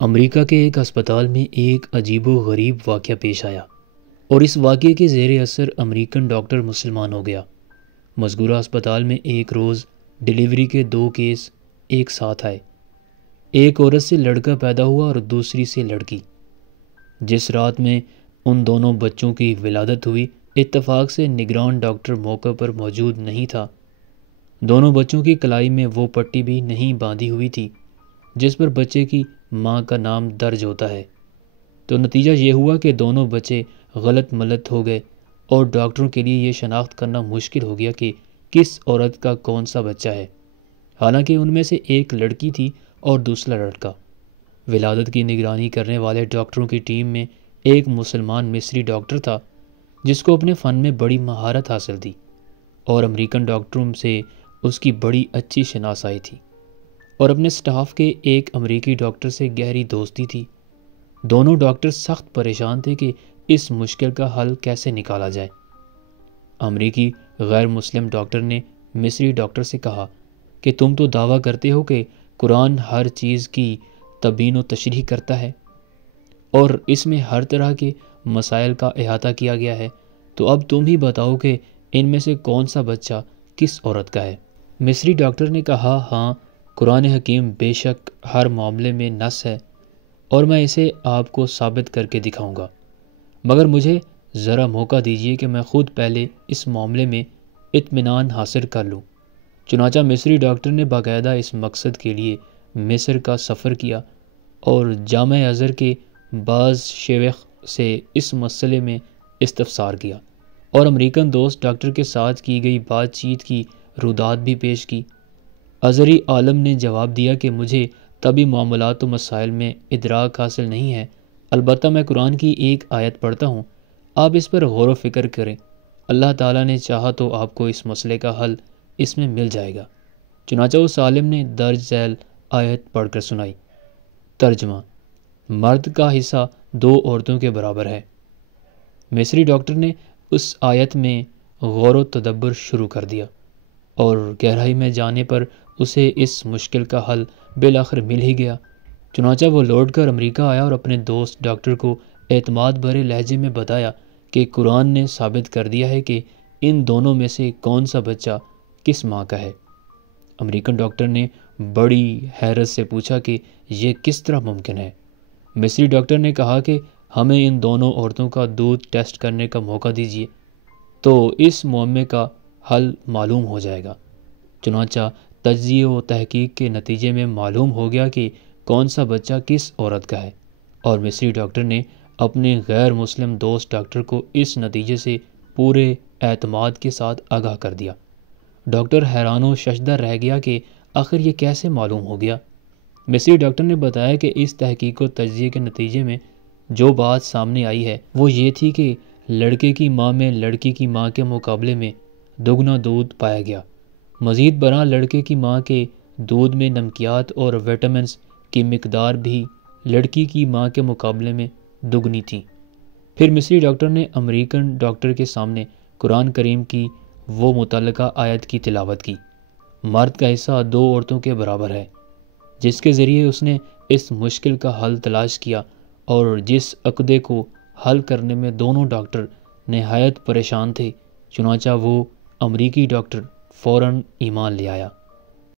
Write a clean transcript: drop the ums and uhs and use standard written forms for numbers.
امریکہ کے ایک ہسپتال میں ایک عجیب و غریب واقعہ پیش آیا اور اس واقعے کے زیر اثر امریکن ڈاکٹر مسلمان ہو گیا۔ مذکورہ ہسپتال میں ایک روز ڈیلیوری کے 2 کیس ایک ساتھ آئے۔ ایک عورت سے لڑکا پیدا ہوا اور دوسری سے لڑکی۔ جس رات میں ان دونوں بچوں کی ولادت ہوئی، اتفاق سے نگران ڈاکٹر موقع پر موجود نہیں تھا۔ دونوں بچوں کی کلائی میں وہ پٹی بھی نہیں باندھی ہوئی تھی جس پر بچے کی ماں کا نام درج ہوتا ہے۔ تو نتیجہ یہ ہوا کہ دونوں بچے غلط ملت ہو گئے اور ڈاکٹروں کے لیے یہ شناخت کرنا مشکل ہو گیا کہ کس عورت کا کون سا بچہ ہے، حالانکہ ان میں سے ایک لڑکی تھی اور دوسرا لڑکا۔ ولادت کی نگرانی کرنے والے ڈاکٹروں کی ٹیم میں ایک مسلمان مصری ڈاکٹر تھا جس کو اپنے فن میں بڑی مہارت حاصل تھی اور امریکن ڈاکٹروں سے اس کی بڑی اچھی شناسائی تھی، اور اپنے سٹاف کے ایک امریکی ڈاکٹر سے گہری دوستی تھی۔ دونوں ڈاکٹر سخت پریشان تھے کہ اس مشکل کا حل کیسے نکالا جائے۔ امریکی غیر مسلم ڈاکٹر نے مصری ڈاکٹر سے کہا کہ تم تو دعویٰ کرتے ہو کہ قرآن ہر چیز کی تبیین و تشریح کرتا ہے اور اس میں ہر طرح کے مسائل کا احاطہ کیا گیا ہے، تو اب تم ہی بتاؤ کہ ان میں سے کون سا بچہ کس عورت کا ہے۔ مصری ڈاکٹر نے کہا، ہاں، قرآن حکیم بے شک ہر معاملے میں نص ہے اور میں اسے آپ کو ثابت کر کے دکھاؤں گا، مگر مجھے ذرا موقع دیجیے کہ میں خود پہلے اس معاملے میں اطمینان حاصل کر لوں۔ چنانچہ مصری ڈاکٹر نے باقاعدہ اس مقصد کے لیے مصر کا سفر کیا اور جامع ازہر کے بعض شیوخ سے اس مسئلے میں استفسار کیا اور امریکن دوست ڈاکٹر کے ساتھ کی گئی بات چیت کی رودات بھی پیش کی۔ ازہری عالم نے جواب دیا کہ مجھے طبی معاملات و مسائل میں ادراک حاصل نہیں ہے، البتہ میں قرآن کی ایک آیت پڑھتا ہوں، آپ اس پر غور و فکر کریں، اللہ تعالیٰ نے چاہا تو آپ کو اس مسئلے کا حل اس میں مل جائے گا۔ چنانچہ اس عالم نے درج ذیل آیت پڑھ کر سنائی۔ ترجمہ: مرد کا حصہ 2 عورتوں کے برابر ہے۔ مصری ڈاکٹر نے اس آیت میں غور و تدبر شروع کر دیا اور گہرائی میں جانے پر اسے اس مشکل کا حل بالآخر مل ہی گیا۔ چنانچہ وہ لوٹ کر امریکہ آیا اور اپنے دوست ڈاکٹر کو اعتماد بھرے لہجے میں بتایا کہ قرآن نے ثابت کر دیا ہے کہ ان دونوں میں سے کون سا بچہ کس ماں کا ہے۔ امریکن ڈاکٹر نے بڑی حیرت سے پوچھا کہ یہ کس طرح ممکن ہے۔ مصری ڈاکٹر نے کہا کہ ہمیں ان دونوں عورتوں کا دودھ ٹیسٹ کرنے کا موقع دیجیے تو اس معمے کا حل معلوم ہو جائے گا۔ چنانچہ تجزیے و تحقیق کے نتیجے میں معلوم ہو گیا کہ کون سا بچہ کس عورت کا ہے، اور مصری ڈاکٹر نے اپنے غیر مسلم دوست ڈاکٹر کو اس نتیجے سے پورے اعتماد کے ساتھ آگاہ کر دیا۔ ڈاکٹر حیران و ششدر رہ گیا کہ آخر یہ کیسے معلوم ہو گیا۔ مصری ڈاکٹر نے بتایا کہ اس تحقیق و تجزیے کے نتیجے میں جو بات سامنے آئی ہے وہ یہ تھی کہ لڑکے کی ماں میں لڑکی کی ماں کے مقابلے میں دگنا دودھ پایا گیا۔ مزید برآں لڑکے کی ماں کے دودھ میں نمکیات اور وٹامنز کی مقدار بھی لڑکی کی ماں کے مقابلے میں دگنی تھی۔ پھر مصری ڈاکٹر نے امریکن ڈاکٹر کے سامنے قرآن کریم کی وہ متعلقہ آیت کی تلاوت کی، مرد کا حصہ 2 عورتوں کے برابر ہے، جس کے ذریعے اس نے اس مشکل کا حل تلاش کیا، اور جس عقدے کو حل کرنے میں دونوں ڈاکٹر نہایت پریشان تھے، چنانچہ وہ امریکی ڈاکٹر فوراً ایمان لے آیا۔